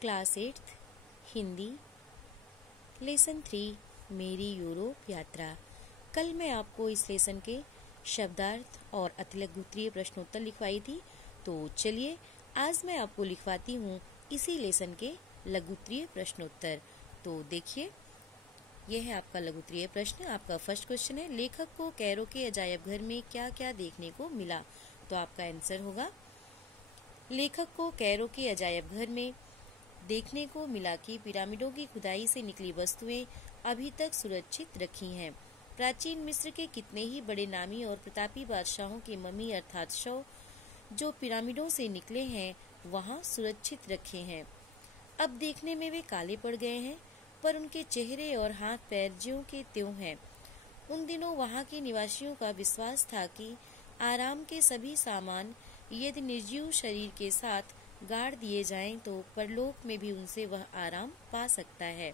Class 8 Hindi lesson 3 मेरी Europe यात्रा। कल मैं आपको इस लेसन के शब्दार्थ और अतिलघुत्तरीय प्रश्नोत्तर लिखवाई थी, तो चलिए आज मैं आपको लिखवाती हूँ इसी लेसन के लघुत्तरीय प्रश्नोत्तर। तो देखिए, यह है आपका लघुत्तरीय प्रश्न। आपका फर्स्ट क्वेश्चन है, लेखक को कैरो के अजायब घर में क्या क्या देखने को मिला? तो आपका आंसर होगा, लेखक को कैरो के अजायब घर में देखने को मिला कि पिरामिडों की खुदाई से निकली वस्तुएं अभी तक सुरक्षित रखी हैं। प्राचीन मिस्र के कितने ही बड़े नामी और प्रतापी बादशाहों के मम्मी अर्थात शव जो पिरामिडों से निकले हैं वहां सुरक्षित रखे हैं। अब देखने में वे काले पड़ गए हैं, पर उनके चेहरे और हाथ पैर ज्यों के त्यों हैं। उन दिनों वहां के निवासियों का विश्वास था कि आराम के सभी सामान यदि निर्जीव शरीर के साथ गाड़ दिए जाएं तो परलोक में भी उनसे वह आराम पा सकता है।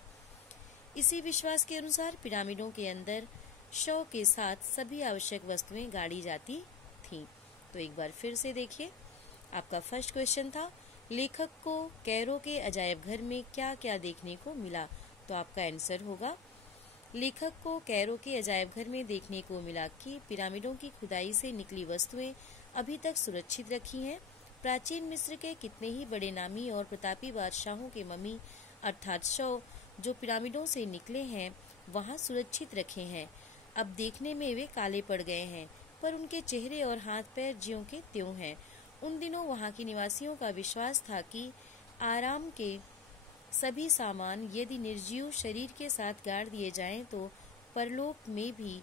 इसी विश्वास के अनुसार पिरामिडों के अंदर शव के साथ सभी आवश्यक वस्तुएं गाड़ी जाती थीं। तो एक बार फिर से देखिए, आपका फर्स्ट क्वेश्चन था, लेखक को कैरो के अजायब घर में क्या क्या देखने को मिला? तो आपका आंसर होगा, लेखक को कैरो के अजायब घर में देखने को मिला कि पिरामिडों की खुदाई से निकली वस्तुएं अभी तक सुरक्षित रखी हैं। प्राचीन मिस्र के कितने ही बड़े नामी और प्रतापी बादशाहों के मम्मी अर्थात शव जो पिरामिडों से निकले हैं वहां सुरक्षित रखे हैं। अब देखने में वे काले पड़ गए हैं, पर उनके चेहरे और हाथ पैर ज्यों के त्यों हैं। उन दिनों वहां के निवासियों का विश्वास था कि आराम के सभी सामान यदि निर्जीव शरीर के साथ गाड़ दिए जाएं तो परलोक में भी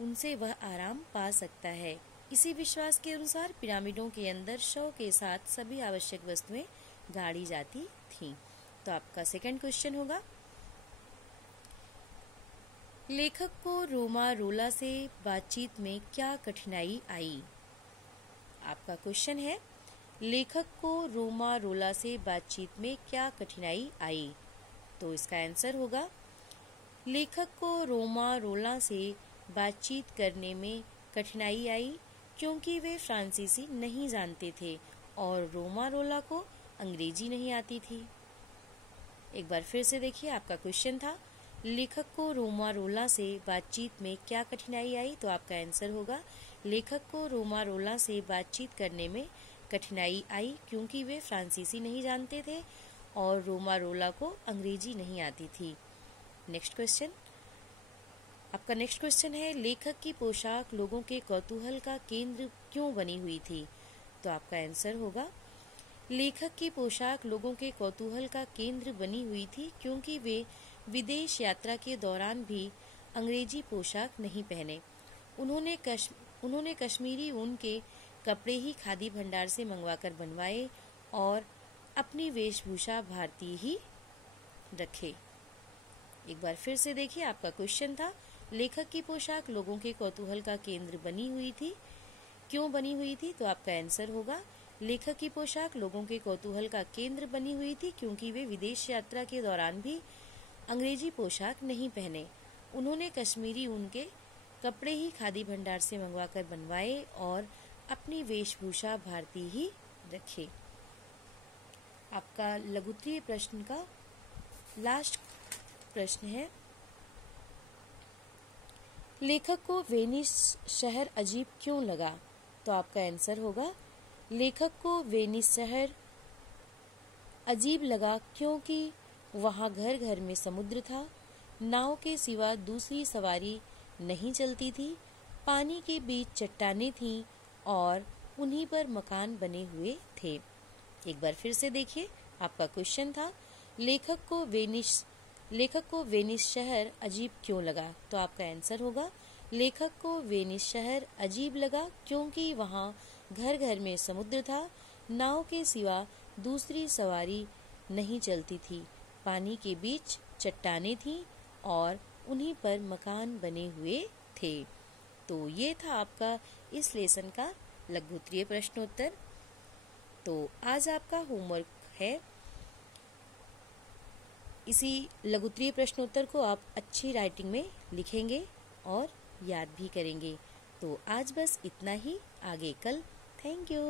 उनसे वह आराम पा सकता है। इसी विश्वास के अनुसार पिरामिडों के अंदर शव के साथ सभी आवश्यक वस्तुएं गाड़ी जाती थीं। तो आपका सेकंड क्वेश्चन होगा, लेखक को रोमारोला से बातचीत में क्या कठिनाई आई? आपका क्वेश्चन है, लेखक को रोमारोला से बातचीत में क्या कठिनाई आई? तो इसका आंसर होगा, लेखक को रोमारोला से बातचीत करने में कठिनाई आई क्योंकि वे फ्रांसीसी नहीं जानते थे और रोमारोला को अंग्रेजी नहीं आती थी। एक बार फिर से देखिए, आपका क्वेश्चन था, लेखक को रोमारोला से बातचीत में क्या कठिनाई आई? तो आपका आंसर होगा, लेखक को रोमारोला से बातचीत करने में कठिनाई आई क्योंकि वे फ्रांसीसी नहीं जानते थे और रोमारोला को अंग्रेजी नहीं आती थी। नेक्स्ट क्वेश्चन, आपका नेक्स्ट क्वेश्चन है, लेखक की पोशाक लोगों के कौतूहल का केंद्र क्यों बनी हुई थी? तो आपका आंसर होगा, लेखक की पोशाक लोगों के कौतूहल का केंद्र बनी हुई थी क्योंकि वे विदेश यात्रा के दौरान भी अंग्रेजी पोशाक नहीं पहने। उन्होंने कश्मीरी ऊन के कपड़े ही खादी भंडार से मंगवाकर बनवाए और अपनी वेशभूषा भारतीय ही रखे। एक बार फिर से देखिए, आपका क्वेश्चन था, लेखक की पोशाक लोगों के कौतूहल का केंद्र बनी हुई थी, क्यों बनी हुई थी? तो आपका आंसर होगा, लेखक की पोशाक लोगों के कौतूहल का केंद्र बनी हुई थी क्योंकि वे विदेश यात्रा के दौरान भी अंग्रेजी पोशाक नहीं पहने। उन्होंने कश्मीरी ऊन के कपड़े ही खादी भंडार से मंगवाकर बनवाए और अपनी वेशभूषा भारतीय ही रखे। आपका लघुत्तरीय प्रश्न का लास्ट प्रश्न है, लेखक को वेनिस शहर अजीब क्यों लगा? तो आपका आंसर होगा, लेखक को वेनिस शहर अजीब लगा क्योंकि वहां घर घर में समुद्र था, नाव के सिवा दूसरी सवारी नहीं चलती थी, पानी के बीच चट्टानें थीं और उन्हीं पर मकान बने हुए थे। एक बार फिर से देखिए, आपका क्वेश्चन था, लेखक को वेनिस शहर अजीब क्यों लगा? तो आपका आंसर होगा, लेखक को वेनिस शहर अजीब लगा क्योंकि वहां घर घर में समुद्र था, नाव के सिवा दूसरी सवारी नहीं चलती थी, पानी के बीच चट्टानें थीं और उन्हीं पर मकान बने हुए थे। तो ये था आपका इस लेसन का लघुत्तरीय प्रश्नोत्तर। तो आज आपका होमवर्क है, इसी लघुत्तरीय प्रश्नोत्तर को आप अच्छी राइटिंग में लिखेंगे और याद भी करेंगे। तो आज बस इतना ही, आगे कल। Thank you.